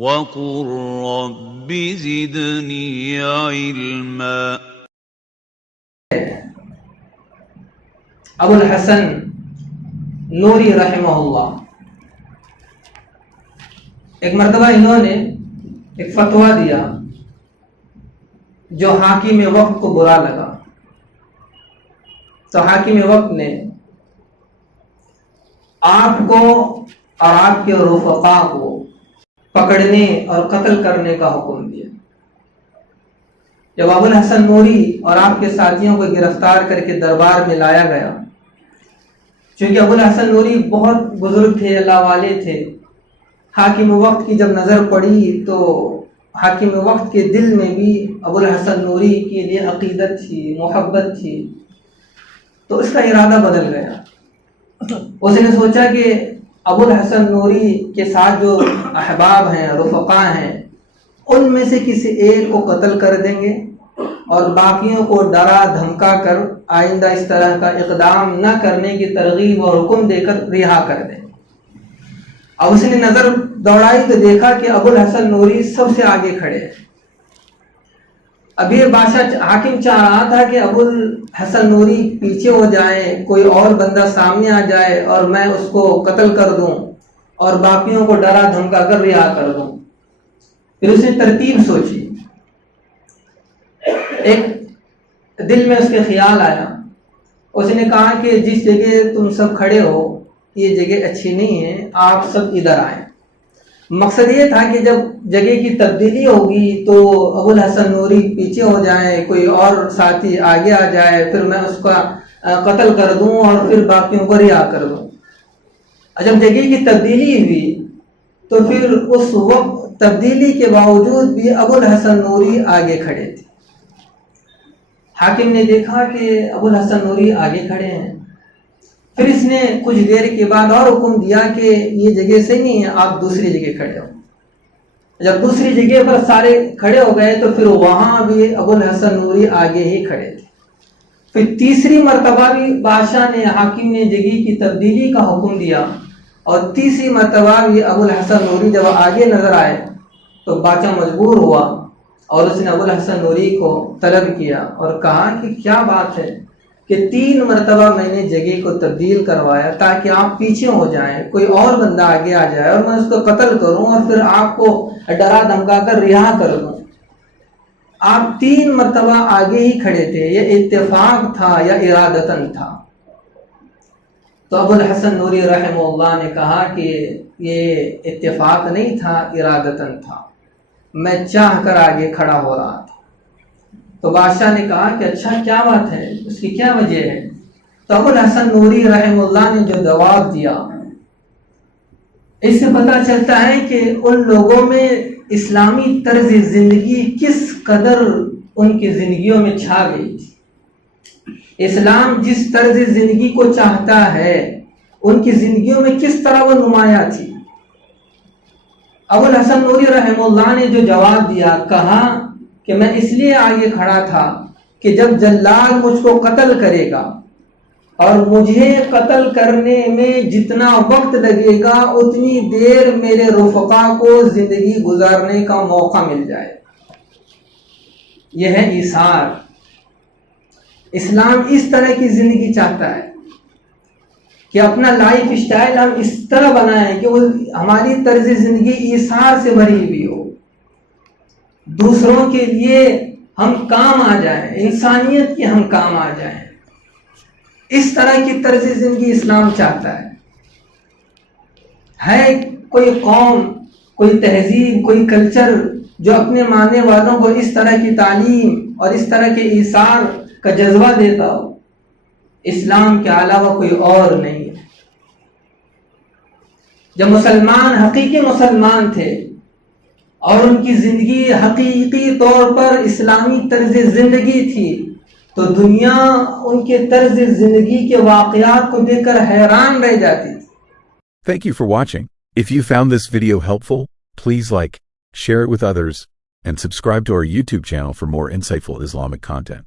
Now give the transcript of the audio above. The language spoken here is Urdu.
وَقُلْ رَبِّ زِدْنِي عِلْمًا۔ ابو الحسن نوری رحمہ اللہ، ایک مرتبہ انہوں نے ایک فتویٰ دیا جو حاکم وقت کو برا لگا، تو حاکم وقت نے آپ کو اور آپ کے رفقا کو پکڑنے اور قتل کرنے کا حکم دیا۔ جب ابو الحسن نوری اور آپ کے ساتھیوں کو گرفتار کر کے دربار میں لایا گیا، چونکہ ابو الحسن نوری بہت بزرگ تھے، اللہ والے تھے، حاکم وقت کی جب نظر پڑی تو حاکم وقت کے دل میں بھی ابو الحسن نوری کے لیے عقیدت تھی، محبت تھی، تو اس کا ارادہ بدل گیا۔ اس نے سوچا کہ ابو الحسن نوری کے ساتھ جو احباب ہیں، رفقا ہیں، ان میں سے کسی ایک کو قتل کر دیں گے اور باقیوں کو ڈرا دھمکا کر آئندہ اس طرح کا اقدام نہ کرنے کی ترغیب اور حکم دے کر رہا کر دیں۔ اب اس نے نظر دوڑائی تو دیکھا کہ ابو الحسن نوری سب سے آگے کھڑے ہیں۔ اب یہ بادشاہ حاکم چاہ رہا تھا کہ ابو الحسن نوری پیچھے ہو جائیں، کوئی اور بندہ سامنے آ جائے اور میں اس کو قتل کر دوں اور باقیوں کو ڈرا دھمکا کر رہا کر دوں۔ پھر اس نے ترتیب سوچی، ایک دل میں اس کے خیال آیا، اس نے کہا کہ جس جگہ تم سب کھڑے ہو یہ جگہ اچھی نہیں ہے، آپ سب ادھر آئیں۔ مقصد یہ تھا کہ جب جگہ کی تبدیلی ہوگی تو ابو الحسن نوری پیچھے ہو جائیں، کوئی اور ساتھی آگے آ جائے، پھر میں اس کا قتل کر دوں اور پھر باقیوں کو رہا کر دوں۔ جب جگہ کی تبدیلی ہوئی تو پھر اس وقت تبدیلی کے باوجود بھی ابو الحسن نوری آگے کھڑے تھے۔ حاکم نے دیکھا کہ ابو الحسن نوری آگے کھڑے ہیں، پھر اس نے کچھ دیر کے بعد اور حکم دیا کہ یہ جگہ صحیح نہیں ہے، آپ دوسری جگہ کھڑے ہو۔ جب دوسری جگہ پر سارے کھڑے ہو گئے تو پھر وہاں بھی ابو الحسن نوری آگے ہی کھڑے تھے۔ پھر تیسری مرتبہ بھی بادشاہ نے، حاکم نے جگہ کی تبدیلی کا حکم دیا اور تیسری مرتبہ بھی ابو الحسن نوری جب آگے نظر آئے تو بادشاہ مجبور ہوا اور اس نے ابو الحسن نوری کو طلب کیا اور کہا کہ کیا بات ہے کہ 3 مرتبہ میں نے جگہ کو تبدیل کروایا تاکہ آپ پیچھے ہو جائیں، کوئی اور بندہ آگے آ جائے اور میں اس کو قتل کروں اور پھر آپ کو ڈرا دھمکا کر رہا کر دوں۔ آپ 3 مرتبہ آگے ہی کھڑے تھے، یہ اتفاق تھا یا ارادتاً تھا؟ تو ابو الحسن نوری رحمہ اللہ نے کہا کہ یہ اتفاق نہیں تھا، ارادتاً تھا، میں چاہ کر آگے کھڑا ہو رہا تھا۔ تو بادشاہ نے کہا کہ اچھا کیا بات ہے، اس کی کیا وجہ ہے؟ تو ابو الحسن نوری رحمہ اللہ نے جو جواب دیا، اس سے پتہ چلتا ہے کہ ان لوگوں میں اسلامی طرز زندگی کس قدر ان کی زندگیوں میں چھا گئی تھی۔ اسلام جس طرز زندگی کو چاہتا ہے ان کی زندگیوں میں کس طرح وہ نمایاں تھی۔ ابو الحسن نوری رحمہ اللہ نے جو جواب دیا، کہا کہ میں اس لیے آگے کھڑا تھا کہ جب جلاد مجھ کو قتل کرے گا اور مجھے قتل کرنے میں جتنا وقت لگے گا اتنی دیر میرے رفقا کو زندگی گزارنے کا موقع مل جائے۔ یہ ہے ایثار۔ اسلام اس طرح کی زندگی چاہتا ہے کہ اپنا لائف سٹائل ہم اس طرح بنائیں کہ وہ ہماری طرز زندگی ایثار سے بھری ہوئی ہو، دوسروں کے لیے ہم کام آ جائیں، انسانیت کے ہم کام آ جائیں۔ اس طرح کی طرز زندگی اسلام چاہتا ہے کوئی قوم، کوئی تہذیب، کوئی کلچر جو اپنے ماننے والوں کو اس طرح کی تعلیم اور اس طرح کے ایثار کا جذبہ دیتا ہو، اسلام کے علاوہ کوئی اور نہیں ہے۔ جب مسلمان حقیقی مسلمان تھے اور ان کی زندگی حقیقی طور پر اسلامی طرز زندگی تھی تو دنیا ان کے طرز زندگی کے واقعات کو دیکھ کر حیران رہ جاتی تھی۔ Thank you for watching. If you found this video helpful, please like, share it with others, and subscribe to our YouTube channel for more insightful Islamic content.